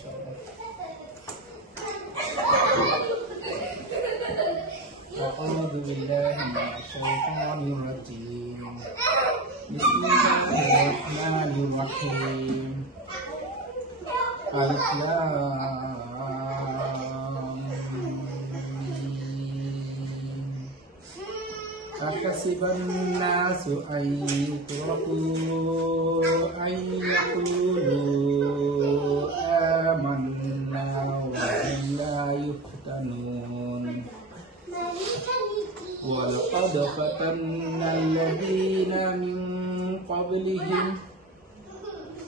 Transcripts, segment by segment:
ইনশাআল্লাহ। أعوذ بالله من الشيطان الرجيم بسم الله الرحمن الرحيم ألف لام أحسب الناس أن يتركوا أن يقولوا آمنا وهم لا يفتنون ولقد فتنا الذين من قبلهم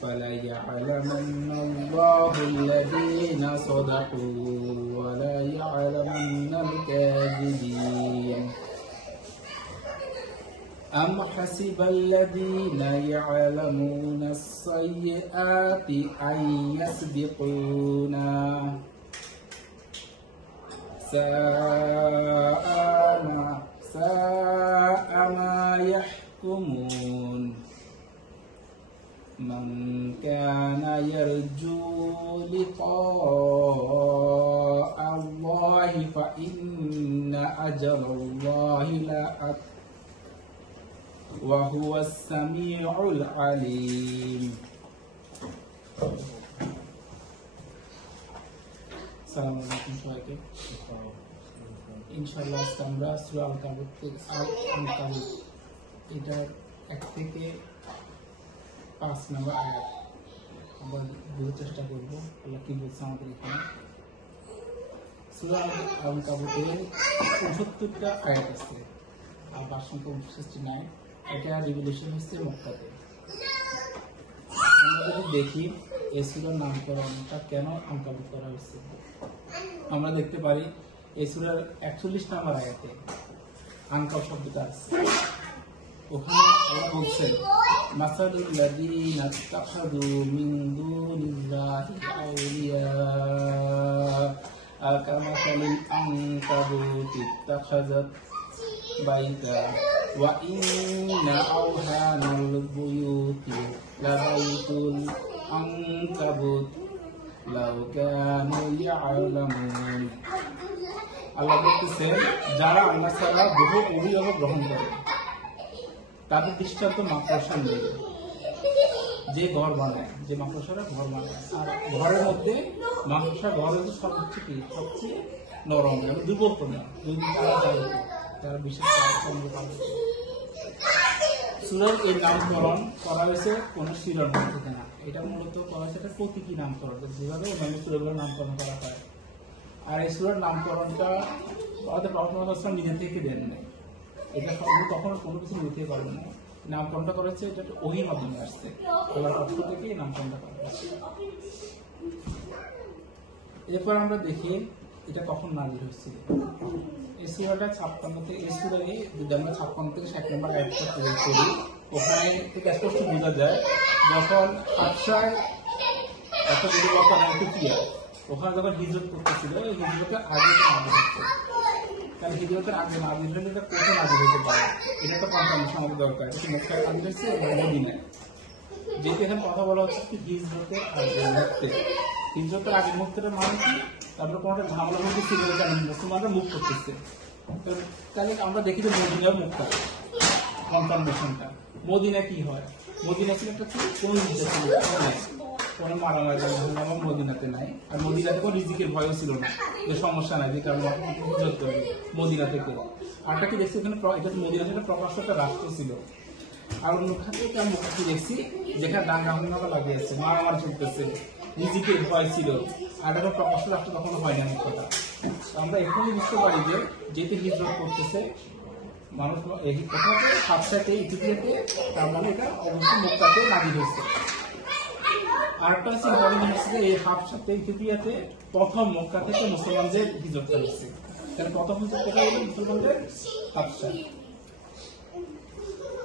فليعلمن الله الذين صدقوا وليعلمن الكاذبين أم حسب الذين يعلمون السيئات أن يسبقونا ساء ما يحكمون من كان يرجو لقاء الله فإن أجل الله لآت وهو السميع العليم. السلام عليكم সবাইকে। ইনশাআল্লাহ আজকে আমরা সূরা আল-কাবুত এটার 1 থেকে 5 নম্বর আয়াত আমরা বোঝার চেষ্টা করব আল্লাহ কি বলছে আমাদের এখানে। সূরা আল-কাবুতের 65টা আয়াত আছে আর ভার্স সংখ্যা 69। এটা রিভিলেশন হচ্ছে মক্কাতে। আমরা যদি দেখি এই সূরার নামকরণটা কেন আল-কাবুত করা হয়েছে, আমরা দেখতে পারি এই সূরার 41 নম্বর আয়াতে আনকাব শব্দটা আছে। ওখানে আল্লাহ বলছেন মাসালুল লাযীনা ইত্তাখাযু মিন দুনিল্লাহি আউলিয়া কামাসালিল আনকাবুতি ইত্তাখাযাত বাইতা ওয়া ইন্না আওহানাল বুয়ুতি লাবাইতুল আনকাবুত লাউ কানু ইয়ালামুন। আল্লাহ বলতেছেন যারা আল্লাহ ছাড়া বহু অভিভাবক গ্রহণ করে তাদের দৃষ্টান্ত মাকড়সার নেই। যে ঘর বানায়, যে মাকড়সারা ঘর বানায়, আর ঘরের মধ্যে মাকড়সা ঘর হচ্ছে সবচেয়ে নরম এবং দুর্বল না, যদি তারা বিশেষ সূরার এই নামকরণ করা হয়েছে কোন শিরোনাম থেকে না, এটা মূলত করা হয়েছে একটা প্রতীকী নামকরণ, যেভাবে অন্যান্য সূরাগুলোর নামকরণ করা হয়। আর এই সূরার নামকরণটা প্রফেসর নিজে থেকে দেন নাই, এটা তখন কোনো কিছু নিজে থেকে করবে না। নামকরণটা করা হচ্ছে এটা ওহীর মাধ্যমে আসছে, আল্লাহর পক্ষ থেকে এই নামকরণটা করা হয়েছে। এরপর আমরা দেখি এটা কখন নাযিল হয়েছিল। এই সূরাটা 56 থেকে, এই সূরায় যদি আমরা 56 থেকে 60 নম্বর আয়াতটা প্রয়োগ করি, ওখানে থেকে স্পষ্ট বোঝা যায় যখন হাবশায় একটা যদি কথা নাম ইথিওপিয়া, ওখানে যখন হিজরত করতেছিল, এই হিজরতের আগে নাযিল হচ্ছে। তাহলে হিজরতের আগে নাযিল হলে এটা কোথায় নাযিল হতে পারে, এটা তো কনফার্মেশন আমাদের দরকার। এটা মক্কায় নাযিল হচ্ছে মদিনায়। যেহেতু এখানে কথা বলা হচ্ছে কি হিজরতের আগে মুহূর্তে, হিজরতের আগে মুহূর্তের মানে কি, তারপরে কোনটা ঝামেলা মধ্যে ছিল মুসলমানরা মুখ করতেছে, তাহলে আমরা দেখি যে মদিনার মুখটা কনফার্মেশনটা। মদিনা কি হয়, মদিনা ছিল একটা কোন কোনো মারামারি আমার মদিনাতে নাই, আর মদিনাতে কোনো রিজিকের ভয়ও ছিল না, যে সমস্যা নাই, যে কারণে হিজরত করবে মদিনা থেকে। আরটা কি দেখছি এখানে, এটা মদিনা থেকে প্রকাশ্য একটা রাষ্ট্র ছিল। আর অন্য খাতে আমি দেখছি যেখানে দাঙ্গা হাঙ্গামা লাগিয়েছে, মারামারি চলতেছে, রিজিকের ভয় ছিল, আর একটা প্রকাশ্য রাষ্ট্র তখন হয় না মুখ্যটা। আমরা এখনই বুঝতে পারি যে যেতে হিজরত করতেছে মানুষ কোথাতে হাবশাতে ইথিওপিয়াতে, তার মানে এটা অবশ্যই মক্কাতে নাযিল হয়েছে। আরেকটা হচ্ছে এই হাবশাতে ইথিওপিয়াতে প্রথম মক্কা থেকে মুসলমানদের হিজরত হয়েছে, তাহলে প্রথম হিজরত কোথায় হলো, মুসলমানদের হাবশা,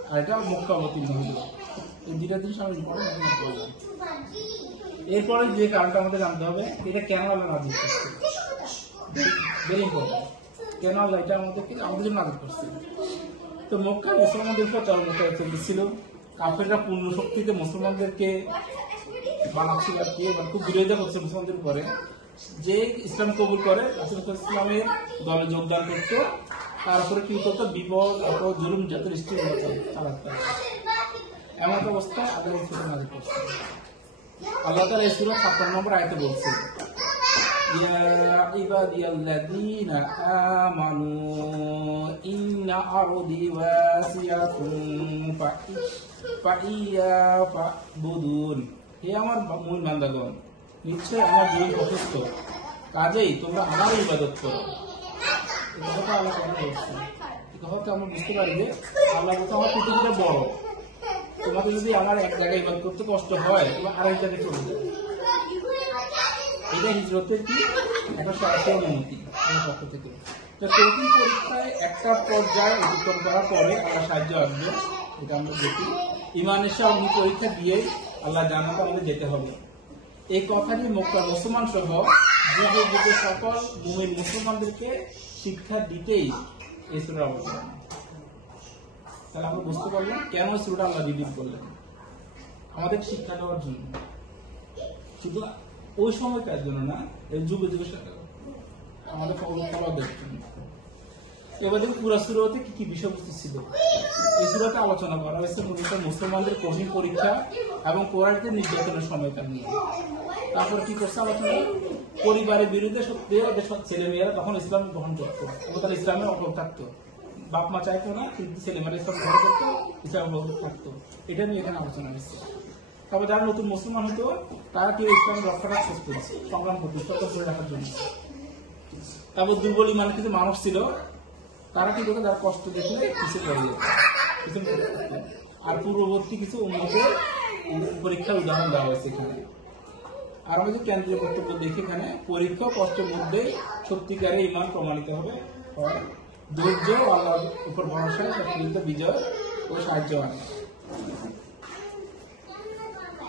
আর এটা মক্কা অবতীর্ণ হলো। এই দুইটা জিনিস আমি বললাম। এরপরে যে কারণটা আমাদের জানতে হবে, এটা কেন আল্লাহ নাযিল করছে, ভেরি ইম্পর্টেন্ট, কেন আল্লাহ এটা আমাদের জন্য নাযিল করছে। তো মক্কা মুসলমানদের উপর চরমতা চলতেছিল, কাফেররা পূর্ণ শক্তিতে মুসলমানদেরকে বানাচ্ছিল আর কি, মানে খুব বিরোধিতা করছে মুসলমানদের উপরে। যে ইসলাম কবুল করে রাসূল ইসলামের দলে যোগদান করতো, তারপরে কি করতো, বিপদ অথবা জুলুম জাতের সৃষ্টি চালাতো। এমন একটা অবস্থায় আল্লাহ এই সূরা নাযিল করছে। আল্লাহ তাআলা এই সূরা ৫৭ নম্বর আয়াতে বলছে, ইয়া ইবাদিয়াল্লাযীনা আমানু ইন্না আরদি ওয়াসিয়াতুন ফাইয়া ফাবুদুন। হে আমার মুমিন বান্দাগণ, নিশ্চয় আমার জমি প্রশস্ত, কাজেই তোমরা আমার ইবাদত করো। এই কথাটা আল্লাহ বলছে। এই কথাটা আমরা বুঝতে পারি যে আল্লাহ বলতে আমার পৃথিবীটা বড়, তোমাকে যদি আমার এক জায়গায় ইবাদত করতে কষ্ট হয় তোমার আরেক জায়গায় চলে যাবে। এটা হিজরতের কি একটা সরাসরি অনুমতি আমার পক্ষ থেকে। তো কঠিন পরীক্ষায় একটা পর্যায়ে অতিক্রম করার পরে আল্লাহ সাহায্য আসবে, এটা আমরা দেখি। ইমানের সব পরীক্ষা দিয়ে আল্লাহ জান্নাতে আমাদের যেতে হবে। এই কথাটি মক্কার মুসলমান সহ যুগে যুগে সকল মুমিন মুসলমানদেরকে শিক্ষা দিতেই এই সূরার অবদান। তাহলে আমরা বুঝতে পারলাম কেন সূরাটা আল্লাহ রিভিল করলেন, আমাদের শিক্ষা দেওয়ার জন্য, শুধু ওই সময়কার জন্য না, এই যুগে যুগে আমাদের ফলোদের জন্য। এবার দেখুন পুরা সূরাতে কি কি বিষয়বস্তু ছিল। এই সূরাতে আলোচনা করা হয়েছে মূলত মুসলমানদের কঠিন পরীক্ষা এবং কোরআনের নির্যাতনের সময়কাল নিয়ে। তারপর কি করছে আলোচনা, পরিবারের বিরুদ্ধে সত্যি ওদের সব ছেলে মেয়েরা তখন ইসলাম গ্রহণ করতো এবং তারা ইসলামের অটল থাকতো। বাপ মা চাইতো না, কিন্তু ছেলে মেয়েরা ইসলাম গ্রহণ করতো, ইসলামের অটল থাকতো। এটা নিয়ে এখানে আলোচনা হয়েছে। তবে যারা নতুন মুসলমান হতো তারা কেউ ইসলাম রক্ষাটা করতো, সংগ্রাম করতো সতর্ক করে রাখার জন্য। তারপর দুর্বল ইমানের কিছু মানুষ ছিল, তারা কি করতো, তারা কষ্ট দেখলে পিছিয়ে পড়ে যেত। আর পূর্ববর্তী কিছু উন্নতের পরীক্ষার উদাহরণ দেওয়া হয়েছে এখানে। আর আমরা যে কেন্দ্রীয় বক্তব্য দেখি এখানে, পরীক্ষা কষ্টের মধ্যে সত্যিকারের ইমান প্রমাণিত হবে, ধৈর্য ও আল্লাহর উপর ভরসা সত্যিকার বিজয় ও সাহায্য আনে।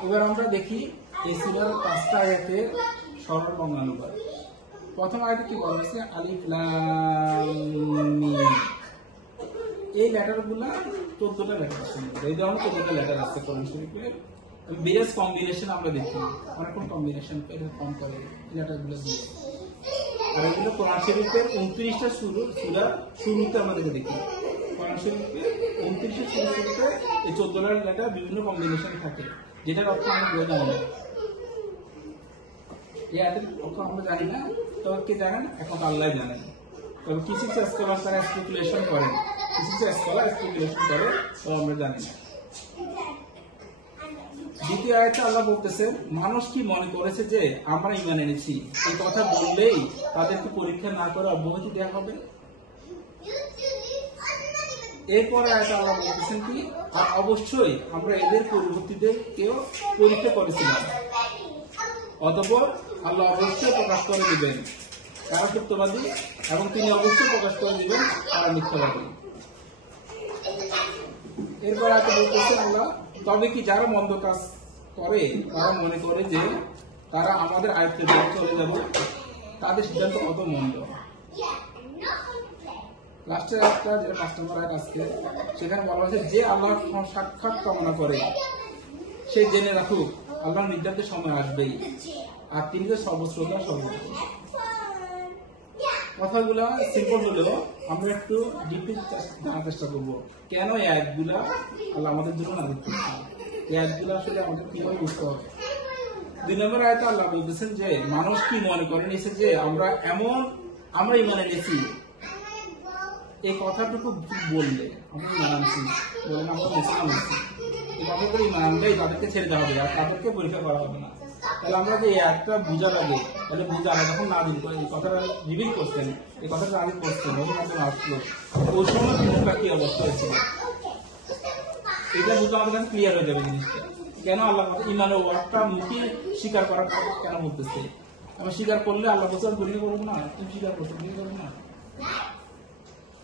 এবার আমরা দেখি এই সূরার ৫টা আয়াতের সরল বর্ণানুবাদ। প্রথম আয়াতে কি বলা হয়েছে, আলিফ লাম মিম। এই লেটারগুলা ১৪টা লেটার আছে, এই ধরনের ১৪টা লেটার আছে কোরআন শরীফের। বেস কম্বিনেশন আমরা দেখি, অনেক কোন কম্বিনেশন কম করে লেটারগুলো দিয়ে। আর এগুলো কোরআন শরীফের ২৯টা সূরা শুরুতে আমাদের দেখি। কোরআন শরীফের ২৯টা শুরুতে এই ১৪টা লেটার বিভিন্ন কম্বিনেশন থাকে, যেটার অর্থ আমরা বলে জানি না। এই আয়াতের অর্থ আমরা জানি না, তবে কে জানেন, এখন আল্লাহ জানেন। তবে কিছু স্কলার তারা স্পেকুলেশন করেন, কিছু স্কলার স্পেকুলেশন করে, তো আমরা জানি না। দ্বিতীয় আয়াতে আল্লাহ বলতেছেন, মানুষ কি মনে করেছে যে আমরা ঈমান এনেছি, এই কথা বললেই তাদেরকে পরীক্ষা না করে অব্যাহতি দেওয়া হবে। এরপরে আয়াতে আল্লাহ বলতেছেন কি, আর অবশ্যই আমরা এদের পূর্ববর্তীদেরকেও পরীক্ষা করেছিলাম, অতঃপর আল্লাহ অবশ্যই প্রকাশ করে দিবেন কারা সত্যবাদী এবং তিনি অবশ্যই প্রকাশ করে দিবেন কারা মিথ্যাবাদী। এরপর আয়াতে বলতেছেন আল্লাহ, তবে কি যারা মন্দ কাজ করে তারা মনে করে যে তারা আমাদের আয়ত্তে চলে যাবে, তাদের সিদ্ধান্ত কত মন্দ। লাস্টের একটা যেটা ৫ নম্বর আয়াত আজকে, সেখানে বলা হয়েছে যে আল্লাহর সাক্ষাৎ কামনা করে সে জেনে রাখুক আল্লাহর নির্ধারিত সময় আসবেই, আর তিনি যে সর্বশ্রোতা সর্বজ্ঞ। কথাগুলো সিম্পল হলেও আমরা একটু ডিপলি জানার চেষ্টা করবো, কেন এই আয়াতগুলা আল্লাহ আমাদের জন্য নাযিল করছেন, এই আয়াতগুলো আসলে আমাদের কিভাবে বুঝতে হবে। ২ নম্বর আয়াতে আল্লাহ বলতেছেন যে মানুষ কি মনে করে নিয়েছে যে আমরা ঈমান এনেছি, এই কথাটুকু বললে আমরা ঈমান আনছি, বলেন আমরা মুসলমান হচ্ছি, এই কথাগুলো ঈমান আনলেই তাদেরকে ছেড়ে দেওয়া হবে আর তাদেরকে পরীক্ষা করা হবে না। তাহলে আমরা যে একটা বোঝা লাগে, তাহলে বোঝা আলাদা যখন নাযিল করে এই কথাটা রিভিল করছেন, এই কথাটা নাযিল করছেন, অভিনন্দন আসলো, ওই সময় মুখটা কি অবস্থা হয়েছিল, এটা বুঝতে আমাদের কাছে ক্লিয়ার হয়ে যাবে জিনিসটা। কেন আল্লাহ ঈমানের ওয়ার্ডটা মুখে স্বীকার করার কেন বলতেছে, আমি স্বীকার করলে আল্লাহ বলছে পরীক্ষা করবো না, তুমি স্বীকার করছো পরীক্ষা করবো না।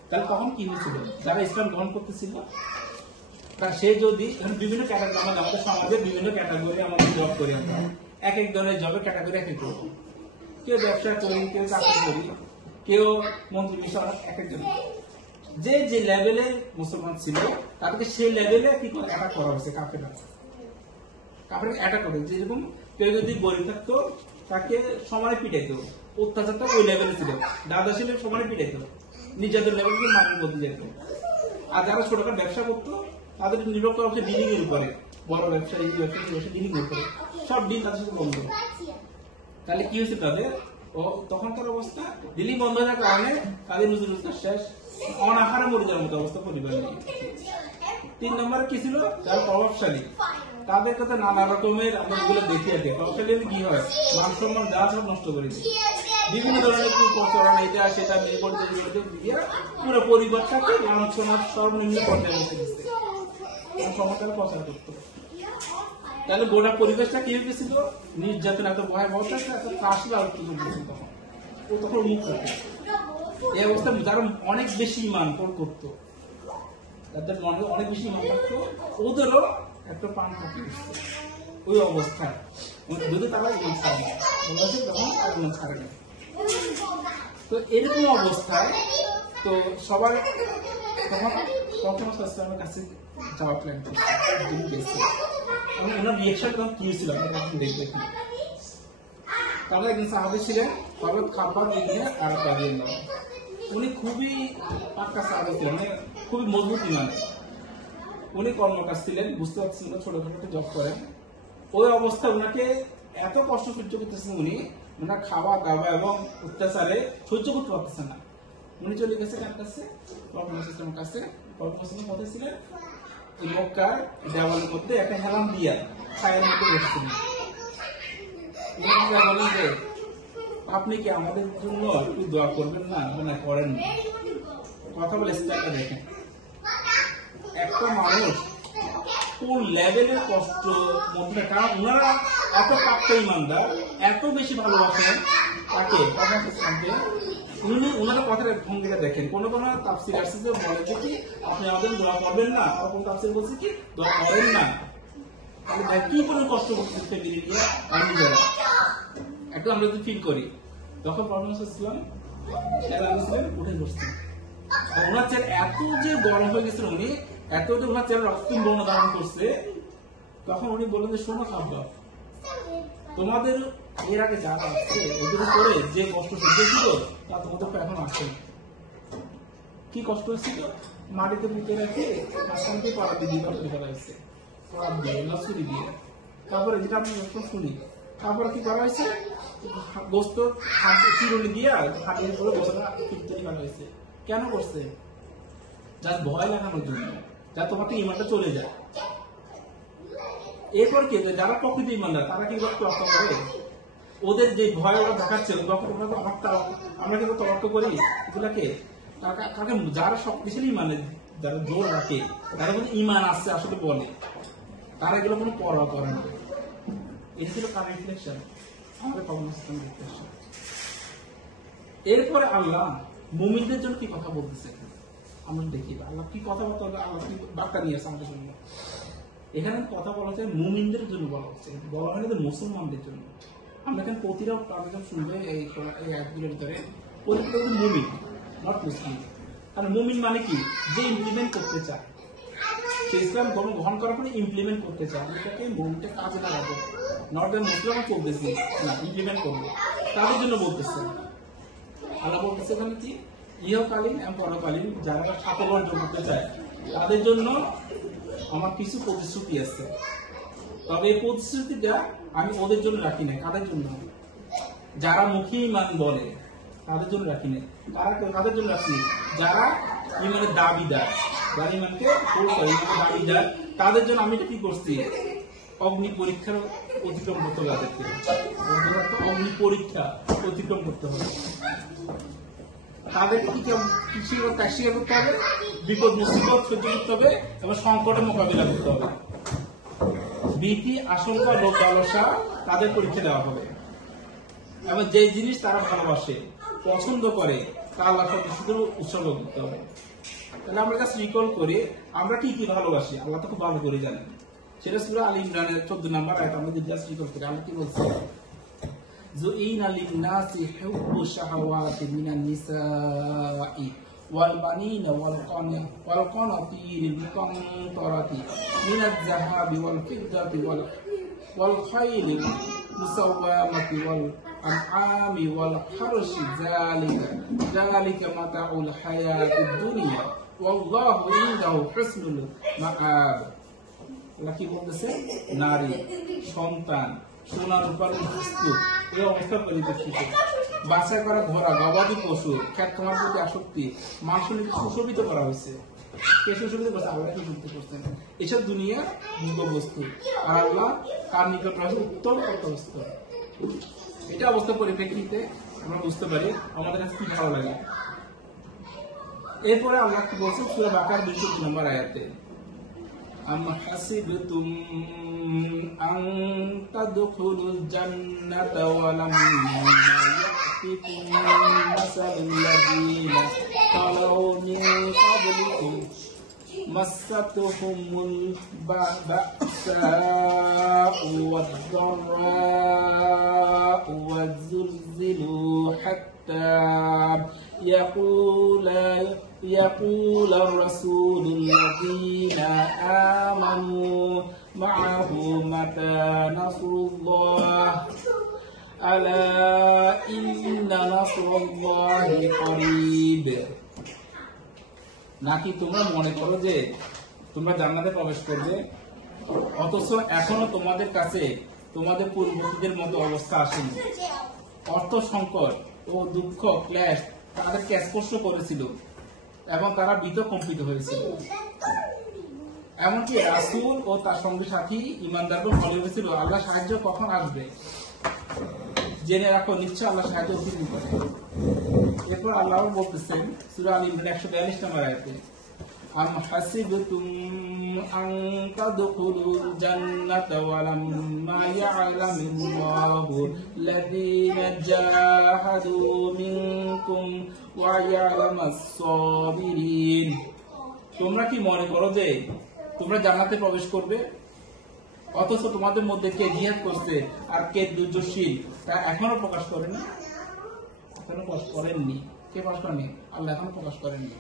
তাহলে তখন কি হয়েছিল, যারা ইসলাম গ্রহণ করতেছিল সে যদি বিভিন্ন ক্যাটাগরি, আমাদের সমাজের বিভিন্ন ক্যাটাগরি আমাদের জব করি, আমরা এক এক ধরনের জবের ক্যাটাগরি এক এক করব, কেউ ব্যবসা করি, কেউ চাকরি করি, কেউ মন্ত্রী মিশন, এক একজন যে যে লেভেলের মুসলমান ছিল তাদেরকে সেই লেভেলে কি করে অ্যাটাক করা হয়েছে, তারপরে অ্যাটাক করতো, যেরকম কেউ যদি গরিব থাকতো তাকে সমানে পিটাইতো, অত্যাচারটা ওই লেভেলে ছিল, দাদা ছিল সমানে পিটাইতো, নির্যাতন লেভেলকে মাটির মধ্যে যেত। আর যারা ছোটখাটো ব্যবসা করতো তাদের নির্ভর করা হচ্ছে ডিলিং এর উপরে, বড় ব্যবসা এই ব্যবসা ডিলিং এর উপরে, সব ডিল তাদের সাথে বন্ধ। তাহলে কি হয়েছে তাদের, ও তখনকার অবস্থা ডিলিং বন্ধ হওয়ার কারণে তাদের রুজি রোজগার শেষ, অনাহারে মরে যাওয়ার মতো অবস্থা পরিবার নিয়ে। 3 নম্বরে কি ছিল, যারা প্রভাবশালী তাদের কাছে নানা রকমের আমরা যেগুলো দেখি আর কি, প্রভাবশালী কি হয়, মান সম্মান যা সব নষ্ট করে দিচ্ছে, বিভিন্ন ধরনের কুপ্রচলন এটা সেটা মেয়ে করতে দিয়ে পুরো পরিবারটাকে লাঞ্ছনার সর্বনিম্ন পর্যায়ে বসে দিচ্ছে, ক্ষমতার প্রচার করতো। তাহলে গোটা পরিবেশটা কি হয়ে গেছিল, নির্যাতন এত ভয়াবহ থাকতো, এত কাশি আলোচনা করছিল তখন, ও তখন মুখ করতো। এই অবস্থা যারা অনেক বেশি ইমান করতো, তাদের মনে অনেক বেশি ইমান থাকতো, ওদেরও একটা প্রাণ থাকি ওই অবস্থায়, যদি তারা ইমান ছাড়ে না, তখন আর ইমান ছাড়ে না। তো এরকম অবস্থায় তো সবার তখন আমার কাছে যাওয়া প্ল্যান করছে, ওনার রিয়েকশন তখন কি ছিল তখন দেখবে। তারা একজন সাহাবী ছিলেন হযরত খাব্বাব ইবনে আরব রাদিয়াল্লাহু, উনি খুবই পাক্কা সাহাবী ছিলেন, মানে খুবই মজবুত ইমান। উনি কর্মকাজ ছিলেন, বুঝতে পারছেন না, ছোটখাটো জব করেন। ওই অবস্থায় ওনাকে এত কষ্ট সহ্য করতেছেন, উনি ওনার খাওয়া দাওয়া এবং অত্যাচারে সহ্য করতে পারতেছেন না। উনি চলে গেছে কার কাছে, প্রফেসরের কাছে। প্রফেসরের কথা ছিলেন ওই মক্কার দেওয়ালের মধ্যে একটা হেলাম দিয়া ছায়ের মধ্যে বসছিলেন। বলেন যে আপনি কি আমাদের জন্য একটু দোয়া করবেন না, না করেন না। কথা বলে স্টাইলটা দেখেন, একটা মানুষ কোন লেভেলের কষ্ট মধ্যে, কারণ ওনারা এত পাক্কা ইমানদার, এত বেশি ভালোবাসেন তাকে, উনি ওনারা কথার ভঙ্গিটা দেখেন। কোন কোন তাফসীর আসছে যে বলে যে কি আপনি আমাদের দোয়া করবেন না, আর কোন তাফসীর বলছে কি দোয়া করেন না। তাহলে কি কোনো কষ্ট করতে ফ্যামিলি নিয়ে আমি যারা একটু আমরা যদি ফিল করি, তখন প্রফেসর ইসলাম উঠে বসছেন, ওনার চেয়ার এত যে গরম হয়ে গেছিল, উনি এত যে ওনার চেয়ার রক্তহীন বর্ণ ধারণ করছে, তখন উনি বললেন যে শোনো খাব্বাব, তোমাদের এর আগে যা আসছে ওদের উপরে যে কষ্ট সহ্য ছিল তা তোমাদের এখন আসছে। কি কষ্ট হচ্ছিল, মাটিতে পুঁতে রেখে মাঝখানকে পাড়া দিয়ে দিতে করা হয়েছে, করার দিয়ে লাসুরি দিয়ে। তারপরে যেটা আমি শুনি, তারপরে কি করা হয়েছে, গোস্ত চিরুনি দিয়ে হাতের উপরে গোসলা তৈরি করা হয়েছে। কেন করছে, যার ভয় লাগানোর জন্য, যা তোমাকে ইমানটা চলে যায়। এরপর কি, যারা প্রকৃতি ইমানদার তারা কি রক্ত করে, ওদের যে ভয় ওরা দেখাচ্ছে আমরা কিন্তু তর্ক করি এগুলাকে, যারা শক্তিশালী ইমানের যারা জোর রাখে, তারা কিন্তু ইমান আসছে আসলে বলে, তারা এগুলো কোনো পরোয়া করে না। এটা ছিল কার রিফ্লেকশন, আমাদের কর্মসংস্থান রিফ্লেকশন। এরপরে আল্লাহ মুমিনদের জন্য কি কথা বলতেছে আমরা দেখি, আল্লাহ কি কথা বলতে, আল্লাহ কি বার্তা নিয়ে আসে আমাদের জন্য। এখানে কথা বলা হচ্ছে মুমিনদের জন্য বলা হচ্ছে, বলা হয় না মুসলমানদের জন্য। আমরা এখানে প্রতিটা প্রাণীজন শুনবে এই অ্যাপগুলোর ভিতরে, প্রতিটা মুমিন, নট মুসলিম। কারণ মুমিন মানে কি, যে ইমপ্লিমেন্ট করতে চায়, সে ইসলাম ধর্ম গ্রহণ করার পরে ইমপ্লিমেন্ট করতে চায়, এটাকে মুমিনটা কাজে লাগাবো, নট মুসলিম করতেছি না, ইমপ্লিমেন্ট করবো, তাদের জন্য বলতেছে। আল্লাহ বলতেছে এখানে কি, ইহকালীন এবং পরকালীন যারা সাফল্য অর্জন করতে চায় তাদের জন্য আমার কিছু প্রতিশ্রুতি আছে। তবে এই প্রতিশ্রুতিটা আমি ওদের জন্য রাখি না, কাদের জন্য, যারা মুখে ইমান বলে তাদের জন্য রাখি না। কাদের জন্য রাখি, যারা ইমানের দাবিদার, যারা ইমানকে দাবিদার, তাদের জন্য আমি কি করছি, অগ্নি পরীক্ষার অতিক্রম করতে হবে, তাদেরকে অগ্নি পরীক্ষা অতিক্রম করতে হবে। তাদেরকে কি করতে হবে, বিপদ মুসিবত সহ্য করতে হবে এবং সংকটের মোকাবিলা করতে হবে। ভীতি, আশঙ্কা, লোভ লালসা তাদের পরীক্ষা দেওয়া হবে, এবং যে জিনিস তারা ভালোবাসে, পছন্দ করে, তা আল্লাহ শুধু উৎসর্গ করতে হবে। তাহলে আমরা কাছে রিকল করি, আমরা কি কি ভালোবাসি, আল্লাহ তো খুব ভালো করে জানেন। সেটা সূরা আল ইমরানের 14 নম্বর আয়াত আমরা যদি জাস্ট রিকল করি, আল্লাহ কি বলছে, যুইনা লিন-নাসি হুব্বু শাহাওয়াতি মিনান নিসাই ওয়াল বানিনা ওয়াল কানাতিরিল মুকান্তারাতি মিনাজ যাহাবি ওয়াল ফিদ্দাতি ওয়াল ওয়াল খাইলি মুসাওয়ামাতি ওয়াল আনআমি ওয়াল হারশি যালিকা মাতাউল হায়াতিদ দুনিয়া ওয়াল্লাহু ইনদাহু হুসনুল মাআব। আল্লাহ কি বলতেছে? নারী, সন্তান, সোনা রূপার বস্তু এই অবস্থা পরিদর্শিত, বাছাই করা ঘোড়া, গবাদি পশু, খ্যাত খামার প্রতি আসক্তি, মাংস সুশোভিত করা হয়েছে। কে সুশোভিত করছে? আল্লাহ কি সুশোভিত করছেন? এসব দুনিয়া ভোগ্য বস্তু, আর আল্লাহ তার নিকট রয়েছে উত্তম বস্তু। এটা অবস্থা পরিপ্রেক্ষিতে আমরা বুঝতে পারি আমাদের কাছে কি ভালো লাগে। এরপরে আল্লাহ কি বলছেন সূরা বাকারা 203 নম্বর আয়াতে, আম হাসিবতুম আন তাদখুলুল জান্নাতা ওয়া লাম্মা ইয়াতিকুম মাসালুল লাযীনা খালাউ মিন ক্বাবলিকুম মাসাতুহুমুল বা'সাউ ওয়াদ-দাররা'উ ওয়ায-যুলজিলু হাত্তা يقول الرسول الذين آمنوا معه متى نصر الله ألا إن نصر الله قريب। নাকি তোমরা মনে করো যে তোমরা জান্নাতে প্রবেশ করবে, অথচ এখনো তোমাদের কাছে তোমাদের পূর্ববর্তীদের মতো অবস্থা আসেনি। অর্থ সংকট ও দুঃখ ক্লেশ তাদেরকে স্পর্শ করেছিল এবং তারা ভীত কম্পিত হয়েছিল। এমনকি রাসূল ও তার সঙ্গী সাথী ঈমানদারগণ বলে হয়েছিল, আল্লাহ সাহায্য কখন আসবে? জেনে রাখো, নিশ্চয় আল্লাহ সাহায্য অতি নিকটে। এরপর আল্লাহ বলতেছেন সূরা আল ইমরান 142 নম্বর আয়াতে, আম হাসিবতুম আন তাদখুলুল জান্নাতা ওয়া লাম্মা ইয়া'লামিল্লাহু আল্লাযীনা জাহাদু মিনকুম ওয়া ইয়া'লামাস সাবিরিন। তোমরা কি মনে করো যে তোমরা জান্নাতে প্রবেশ করবে, অথচ তোমাদের মধ্যে কে জিহাদ করছে আর কে ধৈর্যশীল তা এখনো প্রকাশ করেনি? এখনো প্রকাশ করেননি। কে প্রকাশ করেনি? আল্লাহ এখনো প্রকাশ করেননি।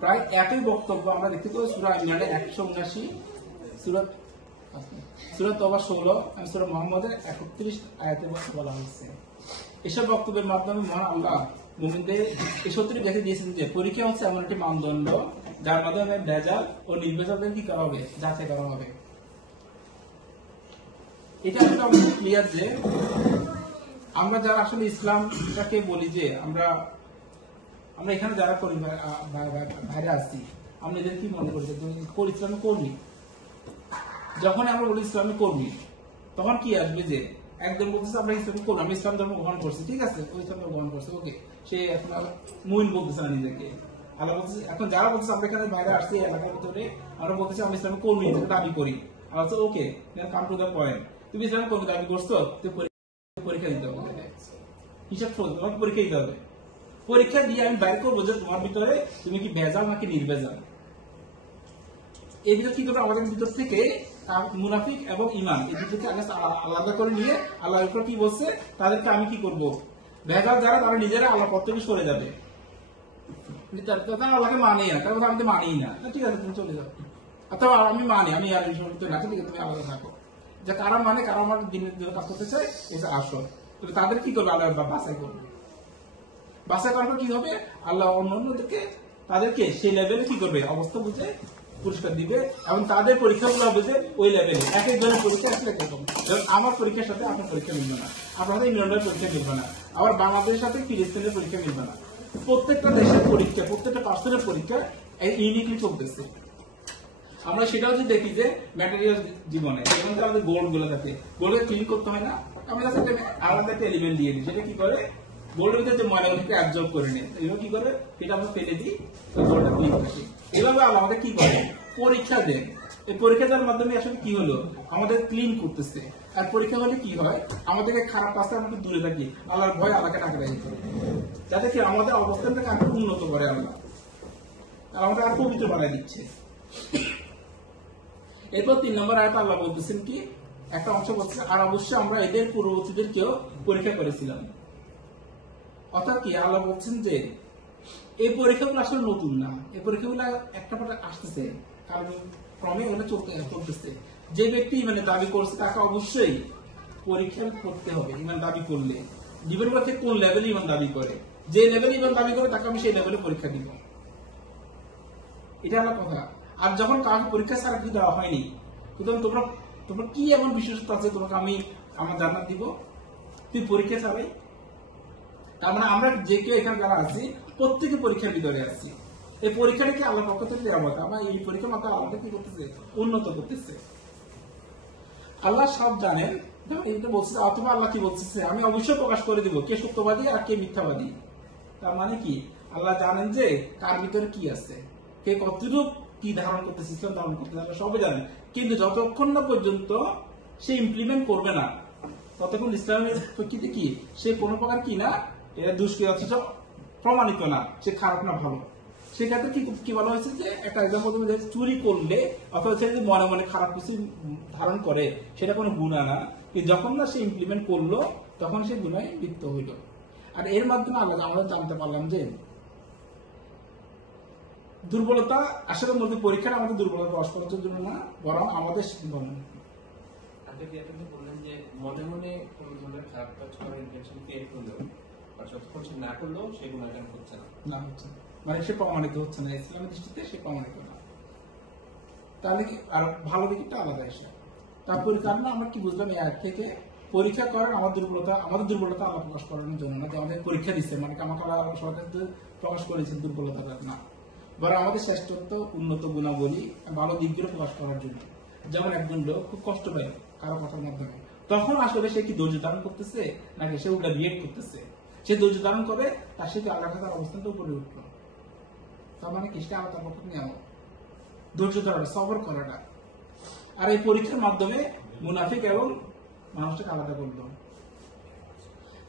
প্রায় একই বক্তব্য আমরা দেখতে পাই সূরা ইমরানে 179, সূরা তওবা 16 এবং সূরা মুহাম্মদের 31 আয়াতে বলা হয়েছে। এসব বক্তব্যের মাধ্যমে মহান আল্লাহ মুমিনদের এই সত্যটি দেখে দিয়েছেন যে পরীক্ষা হচ্ছে এমন একটি মানদণ্ড যার মাধ্যমে ভেজাল ও নির্ভেজালদের কি করা হবে? যাচাই করা হবে। এটা একটা আমাদের ক্লিয়ার যে আমরা যারা আসলে ইসলামটাকে বলি যে আমরা এখানে যারা করি বাইরে আসছি, আমরা এদের কি মনে করি? ইসলামে কর্মী। যখন আমরা বলি ইসলামে কর্মী, তখন কি আসবে যে একদম বলতেছে আমরা ইসলামে কর্মী, আমি ইসলাম ধর্ম গ্রহণ করছি, ঠিক আছে, ওই ইসলাম গ্রহণ করছে, ওকে, সে এখন মুমিন বলতেছে না নিজেকে। আল্লাহ বলতেছে এখন যারা বলতেছে আমরা এখানে বাইরে আসছি এলাকার ভিতরে, আমরা বলতেছি আমরা ইসলামে কর্মী দাবি করি, আল্লাহ বলছে ওকে, কাম টু দ্য পয়েন্ট, তুমি ইসলামে কর্মী দাবি করছো, তুমি পরীক্ষা দিতে হবে, হিসাব তোমাকে পরীক্ষা দিতে হবে। পরীক্ষা দিয়ে আমি বাইর করবো যে তোমার ভিতরে তুমি কি ভেজাল নাকি নির্ভেজাল। এই ভিতরে কি করবো? আমাদের ভিতর থেকে মুনাফিক এবং ঈমান এই দুটোকে আলাদা করে নিয়ে আল্লাহ কি বলছে, তাদেরকে আমি কি করব? ভেজাল যারা তারা নিজেরা আল্লাহ পথ থেকে সরে যাবে, আল্লাহকে মানি না, তার কথা আমি মানি না, ঠিক আছে তুমি চলে যাও, অথবা আমি মানি, আমি আর না, ঠিক আছে তুমি আলাদা থাকো। যে কারা মানে কারা আমার দিনের কাজ করতে চায় এটা আসল, তাদের কি করবে? আল্লাহ বাছাই করবে। বাছাই করার পর কি হবে? আল্লাহ অন্যদেরকে তাদেরকে সেই লেভেলে কি করবে? অবস্থা বুঝে পুরস্কার দিবে এবং তাদের পরীক্ষাগুলো বুঝে ওই লেভেলে। এক একজনের পরীক্ষা আসলে একরকম, আমার পরীক্ষার সাথে আপনার পরীক্ষা মিলবে না, আপনার ইংল্যান্ডের পরীক্ষা মিলবে না, আবার বাংলাদেশের সাথে ফিলিস্তিনের পরীক্ষা মিলবে না। প্রত্যেকটা দেশের পরীক্ষা, প্রত্যেকটা পার্সনের পরীক্ষা ইউনিকলি চলতেছে। আমরা সেটাও যদি দেখি যে ম্যাটেরিয়াল জীবনে যেমন আমাদের গোল্ড গুলো থাকে, গোল্ডকে ক্লিন করতে হয় না, আমরা আলাদা একটা এলিমেন্ট দিয়ে দিই, সেটা কি করে গোল্ডের ভিতরে যে ময়লাগুলোকে অ্যাবজর্ব করে নেয়, এগুলো কি করে সেটা আমরা ফেলে দিই, গোল্ডটা ক্লিন থাকে। এভাবে আমাদের কি করে? পরীক্ষা দেন। এই পরীক্ষা দেওয়ার মাধ্যমে আসলে কি হলো? আমাদের ক্লিন করতেছে। আর পরীক্ষা হলে কি হয়? আমাদেরকে খারাপ কাজটা আমরা দূরে থাকি, আল্লাহর ভয় আল্লাহকে ডাকে রাখি, যাতে কি আমাদের অবস্থানটাকে আরো উন্নত করে আল্লাহ, আর আমাদের আর পবিত্র বানায় দিচ্ছে। এরপর 3 নম্বর আয়াতে আল্লাহ বলতেছেন কি, একটা অংশ বলছে, আর অবশ্যই আমরা এদের পূর্ববর্তীদেরকেও পরীক্ষা করেছিলাম। অর্থাৎ কি আল্লাহ বলছেন যে এই পরীক্ষাগুলো আসলে নতুন না, এই পরীক্ষাগুলো একটা পর আসতেছে, কারণ ক্রমে ওগুলো চলতেছে। যে ব্যক্তি ইমানের দাবি করছে তাকে অবশ্যই পরীক্ষা করতে হবে। ইমান দাবি করলে ডিপেন্ড করছে কোন লেভেলে ইমান দাবি করে। যে লেভেলে ইমান দাবি করে তাকে আমি সেই লেভেলে পরীক্ষা দিব, এটা আমার কথা। আর যখন কাউকে পরীক্ষা ছাড়া কি দেওয়া হয়নি, সুতরাং তোমার কি এমন বিশেষত্ব আছে তোমাকে আমি আমার জান্নাত দিব তুই পরীক্ষা ছাড়াই? তার মানে আমরা যে কেউ এখানে যারা আছি প্রত্যেকে পরীক্ষার ভিতরে আছি। এই পরীক্ষাটা কি আল্লাহর পক্ষ থেকে দেওয়া কথা? আমরা এই পরীক্ষার মাত্র আল্লাহ কি করতেছে? উন্নত করতেছে। আল্লাহ সব জানেন। এটা বলছে অথবা আল্লাহ কি বলতেছে, আমি অবশ্যই প্রকাশ করে দিব কে সত্যবাদী আর কে মিথ্যাবাদী। তার মানে কি আল্লাহ জানেন যে কার ভিতরে কি আছে, কে কতটুকু কি ধারণ করতেছে, ইসলাম ধারণ করতেছে, আল্লাহ সবাই জানেন। কিন্তু যতক্ষণ না পর্যন্ত সে ইমপ্লিমেন্ট করবে না ততক্ষণ ইসলামের প্রকৃতি কি সে কোনো প্রকার কি না এটা দুষ্কৃত অথচ প্রমাণিত না, সে খারাপ না ভালো। সেক্ষেত্রে কি বলা হয়েছে যে একটা এক্সাম্পল চুরি করলে অথবা সে যদি মনে মনে খারাপ কিছু ধারণ করে সেটা কোনো গুনাহ না, যখন না সে ইমপ্লিমেন্ট করলো তখন সে গুনায় লিপ্ত হইল। আর এর মাধ্যমে আল্লাহ আমরা জানতে পারলাম যে দুর্বলতা আসলে মধ্যে পরীক্ষাটা আমাদের দুর্বলতা প্রকাশ করার জন্য না, বরং আমাদের বললেন যে মনে মনে কোন ধরনের খারাপ কাজ করার ইন্টেনশন ক্রিয়েট করলেও আর যতক্ষণ সে না করলেও সে গুনাহগার হচ্ছে না, হচ্ছে মানে সে প্রমাণিত হচ্ছে না, ইসলামের দৃষ্টিতে সে প্রমাণিত না। তাহলে কি আর ভালো দিকটা আলাদা এসে। তারপরে কারণ আমরা কি বুঝলাম এই আয়াত থেকে, পরীক্ষা করেন আমাদের দুর্বলতা আল্লাহ প্রকাশ করানোর জন্য না, যে আমাদের পরীক্ষা দিচ্ছে মানে আমাকে আল্লাহ সরকার প্রকাশ করেছেন দুর্বলতাটা না, বরং আমাদের শ্রেষ্ঠত্ব উন্নত গুণাবলী ভালো দিকগুলো প্রকাশ করার জন্য। যেমন একজন লোক খুব কষ্ট পায় কারো কথার মাধ্যমে, তখন আসলে সে কি ধৈর্য ধারণ করতেছে নাকি সে উল্টা রিয়েক্ট করতেছে? সে ধৈর্য ধারণ করে তার সাথে আল্লাহ তার অবস্থানটা উপরে উঠলো। তার মানে কি আল্লাহ তার পক্ষ নেওয়া, ধৈর্য ধরাটা, সবর করাটা। আর এই পরীক্ষার মাধ্যমে মুনাফিক এবং মানুষটাকে আলাদা করলো।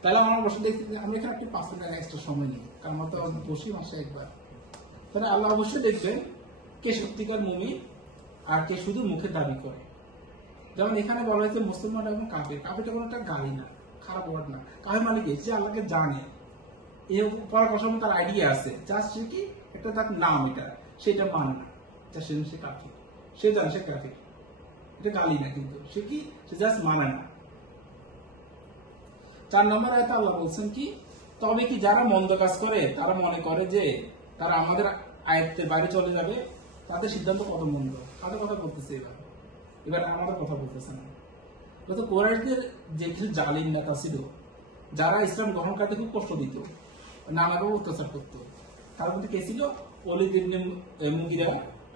তাহলে আমরা বসে দেখছি আমরা এখানে একটি 5 মিনিট এক্সট্রা সময় নিই, কারণ আমরা তো বসি মাসে একবার। তাহলে আল্লাহ অবশ্যই দেখবেন কে সত্যিকার মুমিন আর কে শুধু মুখে দাবি করে। যেমন এখানে বলা হয়েছে মুসলমান এবং কাফের। কাফেরটা কোনো একটা গালি না, খারাপ ওয়ার্ড না। কাফের মানে কি যে আল্লাহকে জানে, এর পড়ার কথা তার আইডিয়া আছে, জাস্ট সে কি একটা তার নাম এটা সেটা মানে না, যা সে কাফের, সে জানে সে কাফের, এটা গালি না, কিন্তু সে কি সে জাস্ট মানে না। 4 নম্বর আয়াতে আল্লাহ বলছেন কি, তবে কি যারা মন্দ কাজ করে তারা মনে করে যে তারা আমাদের আয়াতের বাইরে চলে যাবে, তাদের সিদ্ধান্ত কত মন্দ। তাদের কথা বলতেছে এবার আমাদের কথা বলতেছে না। তো কোরাইশদের যে কিছু জালিম নেতা ছিল যারা ইসলাম গ্রহণ করতে খুব কষ্ট দিত, নানাভাবে অত্যাচার করত, তার মধ্যে কে ছিল? ওলীদ ইবনে মুগিরা,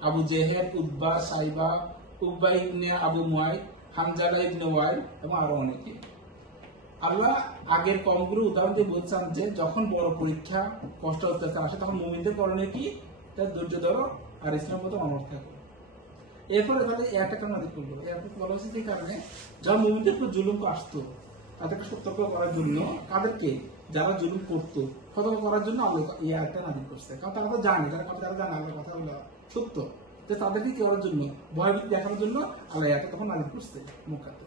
আবু জেহেল, উতবা, সাইবা, উকবা ইবনে আবু মুয়াইদ, হামজালা ইবনে ওয়াইল এবং আরো অনেকে। আল্লাহ আগের কমগুলো উদাহরণ দিয়ে বলছেন যে যখন বড় পরীক্ষা কষ্ট অত্যাচার আসে তখন মুমিনদের করণীয় কি? তার ধৈর্য ধরো আর ইসলাম মতো অনড় থাকো। এর ফলে তাদের একটা কারণ আদি করলো, বলা হচ্ছে যে কারণে যখন মুমিনদের উপর জুলুম আসতো তাদেরকে সতর্ক করার জন্য, কাদেরকে? যারা জুলুম করতো সতর্ক করার জন্য আল্লাহ এই আয়াতটা নাযিল করছে। কারণ তারা তো জানে, তারা জানে আল্লাহর কথা হলো সত্য, যে তাদেরকে কি করার জন্য, ভয়ভীতি দেখানোর জন্য আল্লাহ আয়াতটা তখন নাযিল করছে মক্কাতে।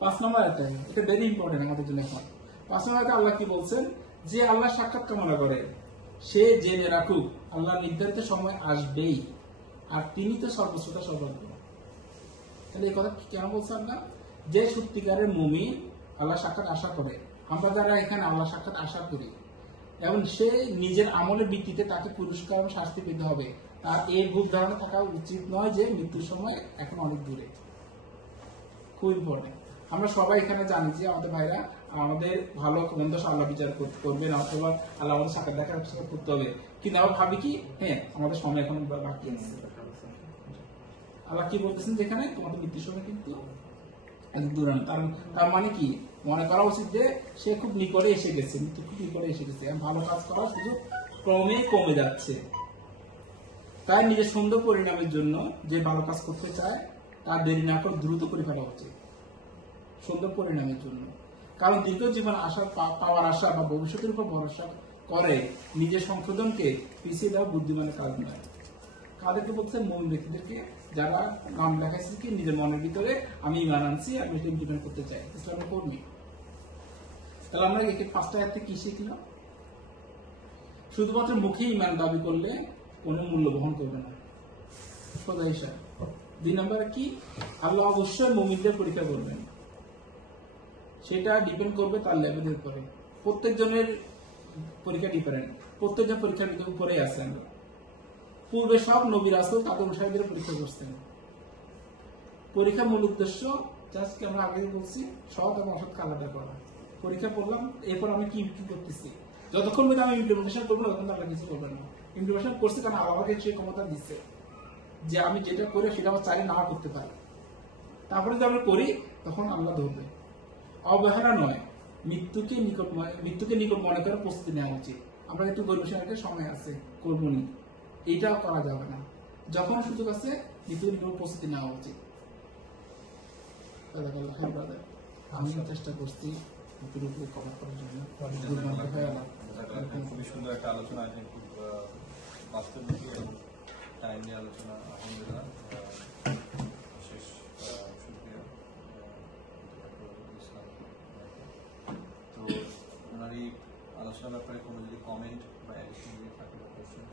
5 নম্বর আয়াত, এটা ভেরি ইম্পর্টেন্ট আমাদের জন্য। এখন 5 নম্বর আয়াতে আল্লাহ কি বলছেন, যে আল্লাহ সাক্ষাৎ কামনা করে সে জেনে রাখুক আল্লাহ নির্ধারিত সময় আসবেই আর তিনি তো সর্বশ্রোতা সর্বজ্ঞ। তাহলে এই কথা কেন বলছে আল্লাহ? যে সত্যিকারের মুমিন আল্লাহ সাক্ষাৎ আশা করে, আমরা যারা এখানে আল্লাহ সাক্ষাৎ আশা করি এবং সে নিজের আমলের ভিত্তিতে তাকে পুরস্কার এবং শাস্তি পেতে হবে, তার এই ভুল ধারণা থাকা উচিত নয় যে মৃত্যুর সময় এখন অনেক দূরে। খুব ইম্পর্টেন্ট। আমরা সবাই এখানে জানি যে আমাদের ভাইরা আমাদের ভালো মন্দ আল্লাহ বিচার করবেন অথবা আল্লাহ আমাদের সাক্ষাৎ দেখা করতে হবে, কিন্তু আমরা ভাবি কি হ্যাঁ আমাদের সময় এখন বাকি আছে। আল্লাহ কি বলতেছেন যেখানে তোমাদের মৃত্যুর সময় কিন্তু দূরে না। তার মানে কি মনে করা উচিত যে সে খুব নিকটে এসে গেছে, মৃত্যু খুব নিকটে এসে গেছে, ভালো কাজ করার সুযোগ ক্রমে কমে যাচ্ছে। তাই নিজের সুন্দর পরিণামের জন্য যে ভালো কাজ করতে চায় তার দেরি না করে দ্রুত করে ফেলা উচিত সুন্দর পরিণামের জন্য। কারণ দীর্ঘ জীবন আশা পাওয়ার আশা বা ভবিষ্যতের উপর ভরসা করে নিজের সংশোধনকে পিছিয়ে দেওয়া বুদ্ধিমানের কাজ নয়। কাদেরকে বলছে? মুমিন ব্যক্তিদেরকে, যারা নাম লেখাইছে কি নিজের মনের ভিতরে আমি ঈমান আনছি, আমি এটা ইমপ্লিমেন্ট করতে চাই, ইসলামের কর্মী। তাহলে আমরা একে 5টা আয়াতে কি শিখলাম? শুধুমাত্র মুখে ঈমান দাবি করলে কোনো মূল্য বহন করবে না। সোজা হিসাব। 2 নম্বরে কি, আল্লাহ অবশ্যই মুমিনদের পরীক্ষা করবেন, সেটা ডিপেন্ড করবে তার লেভেলের উপরে। প্রত্যেকজনের পরীক্ষা ডিফারেন্ট, প্রত্যেকজন পরীক্ষার উপরেই আছেন। পূর্বে সব নবী রাসূল তাদের অনুসারীদের পরীক্ষা করতেন। পরীক্ষার মূল উদ্দেশ্য জাস্ট আমরা আগে বলছি, সৎ এবং অসৎকে আলাদা করা। পরীক্ষা করলাম, এরপর আমি কি কি করতেছি, যতক্ষণ পর্যন্ত আমি ইমপ্লিমেন্টেশন করবো ততক্ষণ আল্লাহ কিছু করবেন না। ইমপ্লিমেন্টেশন করছি কারণ আল্লাহ আমাকে সেই ক্ষমতা দিচ্ছে যে আমি যেটা করে সেটা আমার চাইলে না করতে পারি। তারপরে যদি আমরা করি তখন আল্লাহ ধরবে। অবহেলা নয়, মৃত্যুকে নিকট মনে করে প্রস্তুতি নেওয়া উচিত। আমরা একটু গরিবের একটা সময় আছে, করবো নি, এইটাও করা যাবে না। যখন সুযোগ আছে মৃত্যুকে নিকট প্রস্তুতি নেওয়া উচিত। আমি চেষ্টা করছি পুরোপুরি কভার করার জন্য। খুবই সুন্দর একটা আলোচনা, খুব বাস্তবমুখী এবং টাইমলি আলোচনা। আলহামদুলিল্লাহ, শেষ শুক্রিয়া ইসলাম। তো ওনার এই আলোচনার ব্যাপারে কোনো যদি কমেন্ট বা অ্যাডিশন থাকে কোশ্চেন